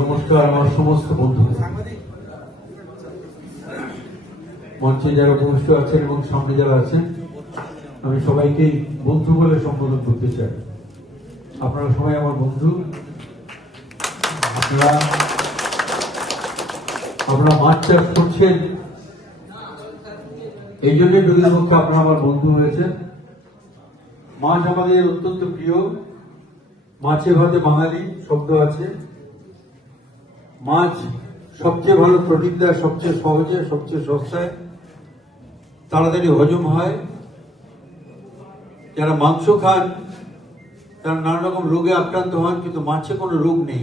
নমস্কার আমার সমস্ত বন্ধুদের, মঞ্চে যারা উপস্থিত আছেন এবং সামনে যারা আছেন, আমি সবাইকেই বন্ধু বলে সম্বোধন করতে চাই। আপনারা সবাই আমার বন্ধু। আপনারা মাছ চাষ করছেন, এই জন্য যদির পক্ষে আপনারা আমার বন্ধু হয়েছেন। মাছ আমাদের অত্যন্ত প্রিয়। মাছে ভাতে বাঙালি শব্দ আছে। মাছ সবচেয়ে ভালো প্রোটিন দেয়, সবচেয়ে সহজে, সবচেয়ে সস্তায়, তাড়াতাড়ি হজম হয়। যারা মাংস খান তারা নানা রকম রোগে আক্রান্ত হন, কিন্তু মাছে কোনো রোগ নেই।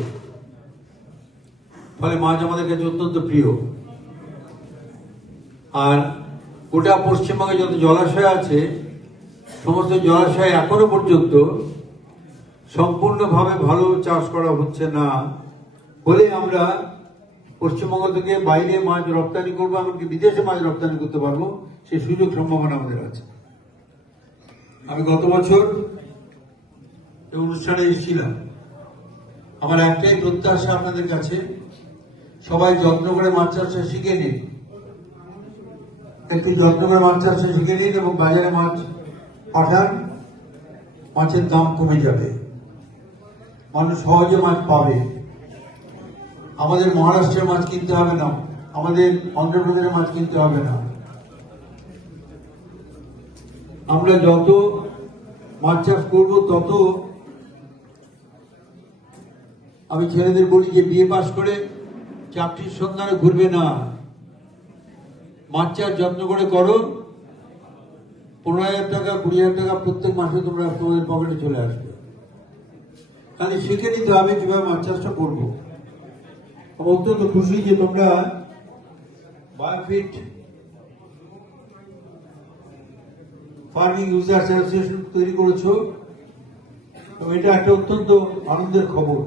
ফলে মাছ আমাদের কাছে অত্যন্ত প্রিয়। আর গোটা পশ্চিমবঙ্গে যত জলাশয় আছে, সমস্ত জলাশয় এখনো পর্যন্ত সম্পূর্ণভাবে ভালো চাষ করা হচ্ছে না বলে আমরা পশ্চিমবঙ্গ থেকে বাইরে মাছ রপ্তানি করবো, এমনকি বিদেশে মাছ রপ্তানি করতে পারবো, সেই সুযোগ সম্ভাবনা আমাদের আছে। আমি গত বছর এই অনুষ্ঠানে এসেছিলাম। আমার একটাই প্রত্যাশা আপনাদের কাছে, সবাই যত্ন করে মাছ চাষটা শিখে নিন, একটু যত্ন করে মাছ চাষটা শিখে নিন এবং বাজারে মাছ পাঠান। মাছের দাম কমে যাবে, মানুষ সহজে মাছ পাবে। আমাদের মহারাষ্ট্রের মাছ কিনতে হবে না, আমাদের অন্ধ্রপ্রদেশের মাছ কিনতে হবে না। আমরা যত মাছ চাষ করবো তত, আমি ছেলেদের বলি যে বিএ পাস করে চাকরির সন্ধানে ঘুরবে না, মাছ চাষ যত্ন করে করো। 15,000 টাকা 20,000 টাকা প্রত্যেক মাসে তোমরা তোমাদের পকেটে চলে আসবে। তাহলে শিখে নিতে হবে কিভাবে মাছ চাষটা করবো। অত্যন্ত খুশি যে তোমরা বায়োফিট ফার্মিং ইউজার্স অ্যাসোসিয়েশন তৈরি করেছো, এবং এটা একটা অত্যন্ত আনন্দের খবর।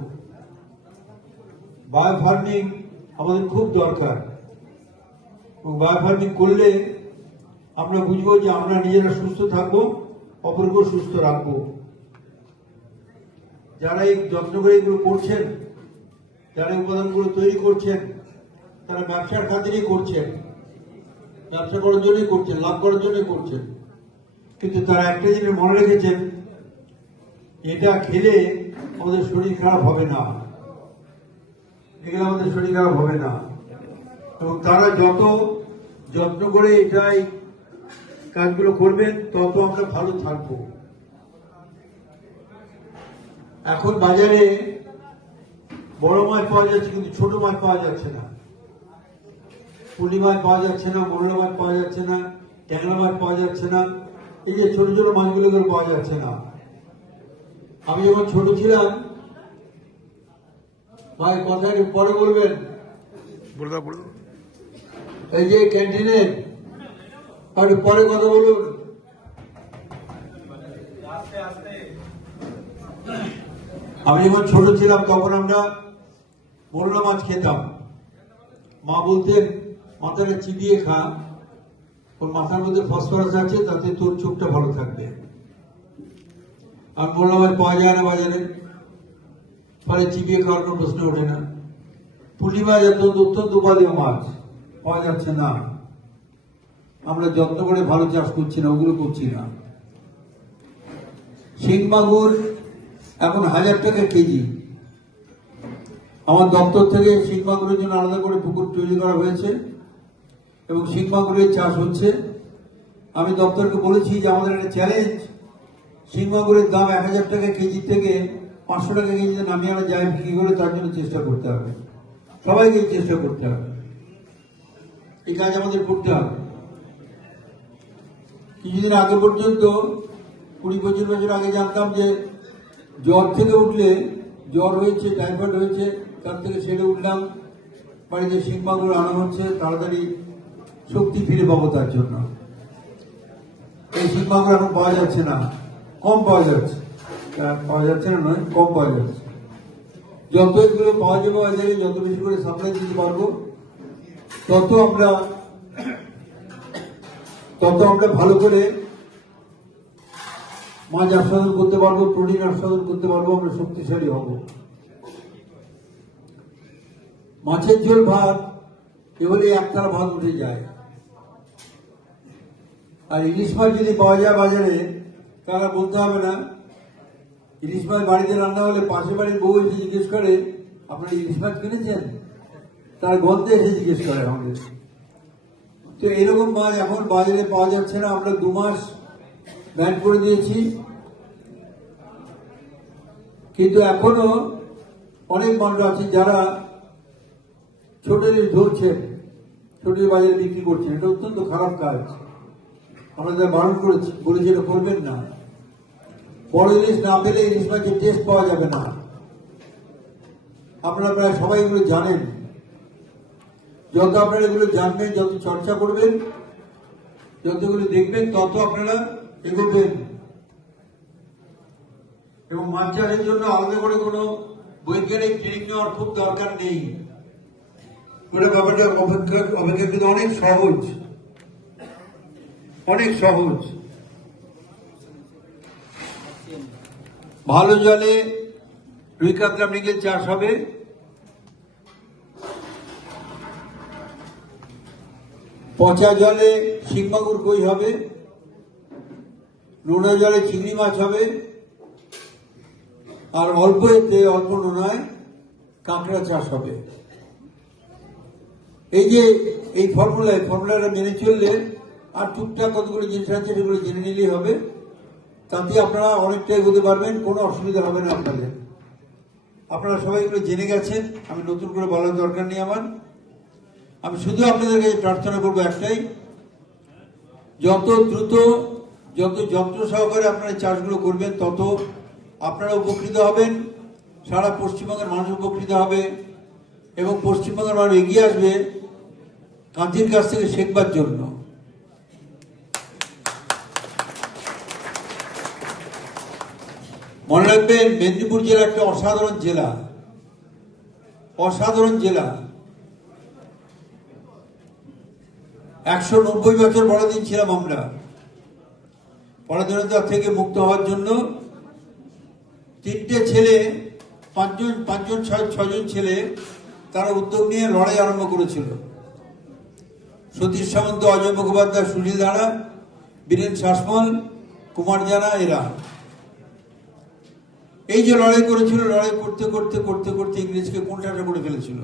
বায়ো ফার্মিং আমাদের খুব দরকার, এবং বায়ো ফার্মিং করলে আমরা বুঝবো যে আমরা নিজেরা সুস্থ থাকবো, অপরকেও সুস্থ রাখবো। যারা এই যত্ন করে এগুলো করছেন, যারা উপাদানগুলো তৈরি করছেন, তারা ব্যবসার খাতিরই করছেন, ব্যবসা করার জন্যই করছেন, লাভ করার জন্যই করছেন। কিন্তু তারা একটা জিনিস মনে রেখেছেন, এটা খেলে আমাদের শরীর খারাপ হবে না, এগুলো আমাদের শরীর খারাপ হবে না। এবং তারা যত যত্ন করে এটাই কাজগুলো করবেন, তত আমরা ভালো থাকবো। এখন বাজারে বড় মাছ পাওয়া যাচ্ছে, কিন্তু ছোট মাছ পাওয়া যাচ্ছে না। পুঁটি মাছ পাওয়া যাচ্ছে না, মোরলা মাছ পাওয়া যাচ্ছে না, ট্যাংরা মাছ পাওয়া যাচ্ছে না। এই যে ছোট ছোট মাছগুলো পাওয়া যাচ্ছে না। আমি যখন ছোট ছিলাম, ভাই কথা একটু পরে বলবেন, এই যে ক্যান্টিনে একটু পরে কথা বলুন। আমি যখন ছোট ছিলাম তখন আমরা মোরলা মাছ খেতাম। মা বলতেন মাথাটা চিবিয়ে খা, ওর মাথার মধ্যে ফসফরাস আছে, তাতে তোর চোখটা ভালো থাকবে। আর মোরলা মাছ পাওয়া যায় না বাজারে, ফলে চিবিয়ে খাওয়ার কোনো প্রশ্ন ওঠে না। পুঁটি মাছ অত্যন্ত উপাদেয় মাছ পাওয়া যাচ্ছে না। আমরা যত্ন করে ভালো চাষ করছি না, ওগুলো করছি না। শিং মাগুর এখন 1000 টাকা কেজি। আমার দপ্তর থেকে শিং মাগুরের জন্য আলাদা করে পুকুর তৈরি করা হয়েছে এবং শিং মাগুরের চাষ হচ্ছে। আমি দপ্তরকে বলেছি যে আমাদের একটা চ্যালেঞ্জ, শিং মাগুরের দাম 1000 টাকা কেজি থেকে 500 টাকা কেজিতে নামিয়ে আনা যায় কি করে, তার জন্য চেষ্টা করতে হবে। সবাইকে চেষ্টা করতে হবে, এই কাজ আমাদের করতে হবে। কিছুদিন আগে পর্যন্ত 20-25 বছর আগে জানতাম যে জ্বর থেকে উঠলে, জ্বর হয়েছে, টাইফয়েড হয়েছে, তার থেকে সেরে উঠলাম, বাড়িতে শিং মাগুর আনা হচ্ছে, তাড়াতাড়ি শক্তি ফিরে পাবো তার জন্য। এই শিং মাগুর এখন পাওয়া যাচ্ছে না, কম পাওয়া যাচ্ছে, পাওয়া যাচ্ছে না নয়, কম পাওয়া যাচ্ছে। যত এগুলো পাওয়া যাবে বাজারে, যত বেশি করে সাপ্লাই দিতে পারবো, তত আমরা ভালো করে মাছ আস্বাদন করতে পারবো, প্রোটিন আস্বাদন করতে পারবো, আমরা শক্তিশালী হব। মাছের ঝোল ভাত এগুলি একতারা ভাত উঠে যায়। আর ইলিশ মাছ যদি পাওয়া যায় বাজারে, তাহলে বলতে হবে না। ইলিশ মাছ বাড়িতে রান্না হলে পাশের বাড়ির বউ এসে জিজ্ঞেস করে, আপনারা ইলিশ মাছ কিনেছেন? তার গন্ধে এসে জিজ্ঞেস করে আমাদের। তো এরকম মাছ এখন বাজারে পাওয়া যাচ্ছে না। আমরা 2 মাস ব্যান করে দিয়েছি, কিন্তু এখনো অনেক মানুষ আছে যারা ছোট ইলিশ ধরছেন, ছোট বাজারে বিক্রি করছেন। এটা অত্যন্ত খারাপ কাজ। আমরা তাদের বারণ করেছি, বলেছি এটা করবেন না। বড় ইলিশ না পেলে ইলিশ মাছের টেস্ট পাওয়া যাবে না। আপনারা প্রায় সবাই এগুলো জানেন। যত আপনারা এগুলো জানবেন, যত চর্চা করবেন, যতগুলো দেখবেন, তত আপনারা এগোবেন। এবং মাছ চাষের জন্য আলাদা করে কোনো বৈজ্ঞানিক ট্রেনিং নেওয়ার খুব দরকার নেই। ওটা ব্যাপারটা অপেক্ষাকৃত অনেক সহজ, অনেক সহজ। ভালো জলে রুই কাতলা মৃগেল চাষ হবে। পচা জলে শিং মাগুর কই হবে। নোনা জলে চিংড়ি মাছ হবে। আর অল্প এতে, অল্প নোনায় কাঁকড়া চাষ হবে। এই যে এই ফর্মুলাটা মেনে চললে, আর টুকটাক কতগুলো জিনিস আছে সেগুলো জেনে নিলেই হবে। তাতে আপনারা অনেকটা এগোতে পারবেন, কোনো অসুবিধা হবে না আপনাদের। আপনারা সবাই এগুলো জেনে গেছেন, আমি নতুন করে বলার দরকার নেই আমার। আমি শুধু আপনাদের কাছে প্রার্থনা করবো একটাই, যত দ্রুত, যত যত্ন সহকারে আপনারা চাষগুলো করবেন, তত আপনারা উপকৃত হবেন, সারা পশ্চিমবঙ্গের মানুষ উপকৃত হবে, এবং পশ্চিমবঙ্গের মানুষ এগিয়ে আসবে কাঁথির কাছ থেকে শেখবার জন্য। মনে রাখবেন, মেদিনীপুর জেলা একটা অসাধারণ জেলা, অসাধারণ জেলা। 190 বছর বড়দিন ছিলাম আমরা। পরাধীনতা থেকে মুক্ত হওয়ার জন্য 3টে ছেলে, 6জন ছেলে, তারা উদ্যোগ নিয়ে লড়াই আরম্ভ করেছিল। সতীশ সামন্ত, অজয় মুখোপাধ্যায়, সুনীল দাঁড়া, বীরেন শাসমল, কুমার জানা, এরা এই যে লড়াই করেছিল, লড়াই করতে করতে করতে করতে ইংরেজকে কোণঠাসা করে ফেলেছিল।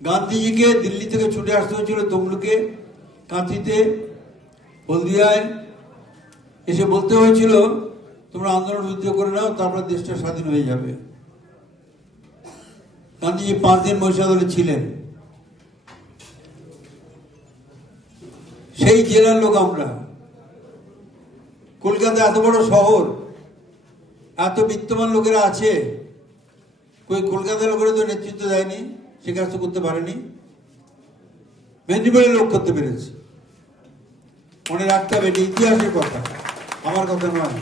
গান্ধীজিকে দিল্লি থেকে ছুটে আসতে হয়েছিল তমলুকে, কাঁথিতে, হলদিয়ায়। এসে বলতে হয়েছিল, তোমরা আন্দোলন বিদ্রোহ করে নাও, তারপর দেশটা স্বাধীন হয়ে যাবে। গান্ধীজি 5 দিন মহিষাদলে ছিলেন। সেই জেলার লোক আমরা। কলকাতা এত বড় শহর, এত বিত্তমান লোকেরা আছে, কই কলকাতার লোকেরা তো নেতৃত্ব দেয়নি, সে কাজ তো করতে পারেনি। মেদিনীপুরের লোক করতে পেরেছে। মনে রাখতে হবে, এটা ইতিহাসের কথা, আমার কথা নয়।